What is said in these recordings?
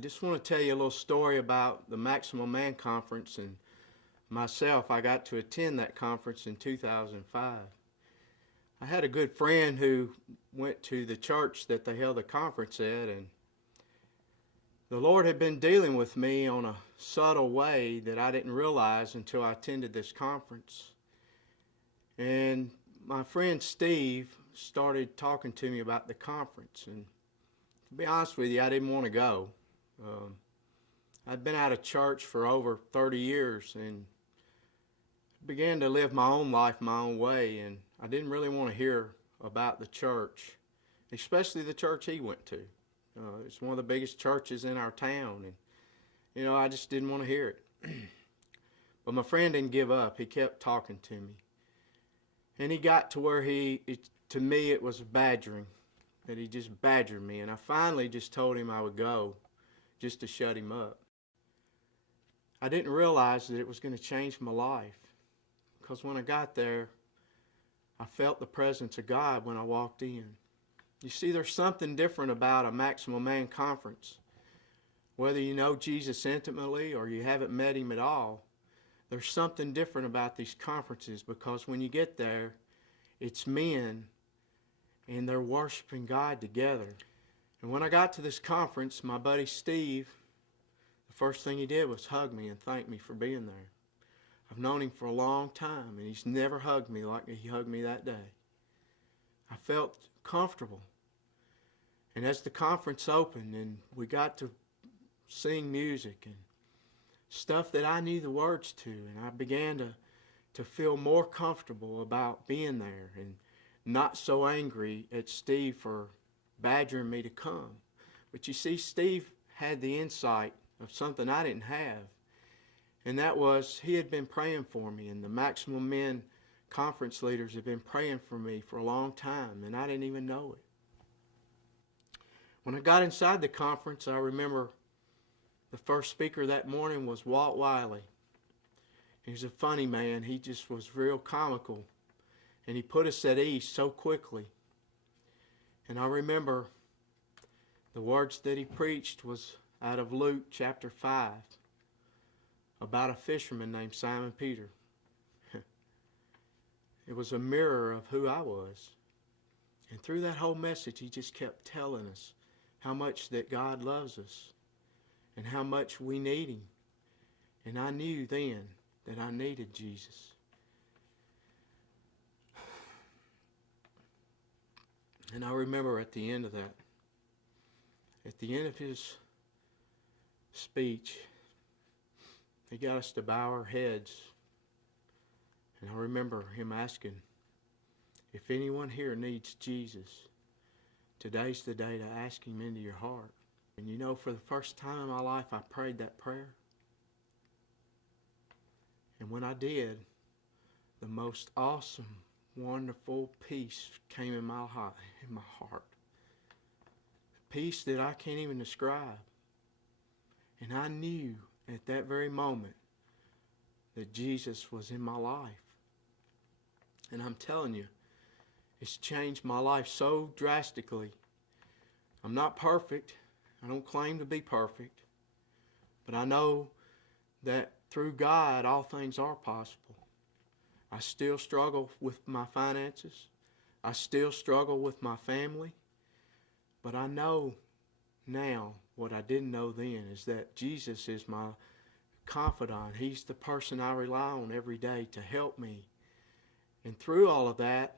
just want to tell you a little story about the Maximum Man Conference and myself. I got to attend that conference in 2005. I had a good friend who went to the church that they held the conference at, and the Lord had been dealing with me on a subtle way that I didn't realize until I attended this conference. And my friend Steve started talking to me about the conference, and to be honest with you, I didn't want to go. I'd been out of church for over 30 years and began to live my own life my own way, and I didn't really want to hear about the church, especially the church he went to. It's one of the biggest churches in our town, and I just didn't want to hear it. But my friend didn't give up. He kept talking to me, and he got to where to me it was badgering, that he just badgered me, and I finally just told him I would go just to shut him up. I didn't realize that it was going to change my life, because when I got there, I felt the presence of God when I walked in. You see, there's something different about a Maximum Man Conference. Whether you know Jesus intimately or you haven't met him at all, there's something different about these conferences, because when you get there, it's men and they're worshiping God together. And when I got to this conference, my buddy Steve, the first thing he did was hug me and thank me for being there. I've known him for a long time, and he's never hugged me like he hugged me that day. I felt comfortable. And as the conference opened and we got to sing music and stuff that I knew the words to, and I began to feel more comfortable about being there and not so angry at Steve for badgering me to come. But you see, Steve had the insight of something I didn't have, and that was he had been praying for me, and the Maximum Men Conference leaders had been praying for me for a long time, and I didn't even know it. When I got inside the conference, I remember the first speaker that morning was Walt Wiley. He was a funny man. He just was real comical, and he put us at ease so quickly. And I remember the words that he preached was out of Luke chapter 5 about a fisherman named Simon Peter. It was a mirror of who I was. And through that whole message, he just kept telling us how much that God loves us and how much we need him. And I knew then that I needed Jesus. And I remember at the end of that, at the end of his speech, he got us to bow our heads. And I remember him asking, if anyone here needs Jesus, today's the day to ask him into your heart. And for the first time in my life, I prayed that prayer. And when I did, the most awesome, wonderful peace came in my heart. Peace that I can't even describe. And I knew at that very moment that Jesus was in my life. And I'm telling you, it's changed my life so drastically. I'm not perfect. I don't claim to be perfect. But I know that through God, all things are possible. I still struggle with my finances. I still struggle with my family. But I know now what I didn't know then is that Jesus is my confidant. He's the person I rely on every day to help me. And through all of that,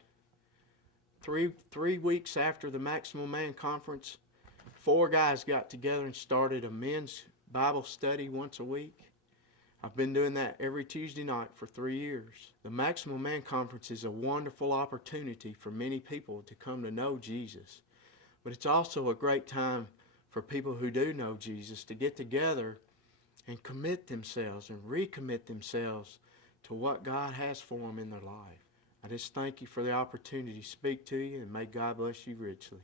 three weeks after the Maximum Man Conference, 4 guys got together and started a men's Bible study once a week. I've been doing that every Tuesday night for 3 years. The Maximum Man Conference is a wonderful opportunity for many people to come to know Jesus. But it's also a great time for people who do know Jesus to get together and commit themselves and recommit themselves to what God has for them in their life. I just thank you for the opportunity to speak to you, and may God bless you richly.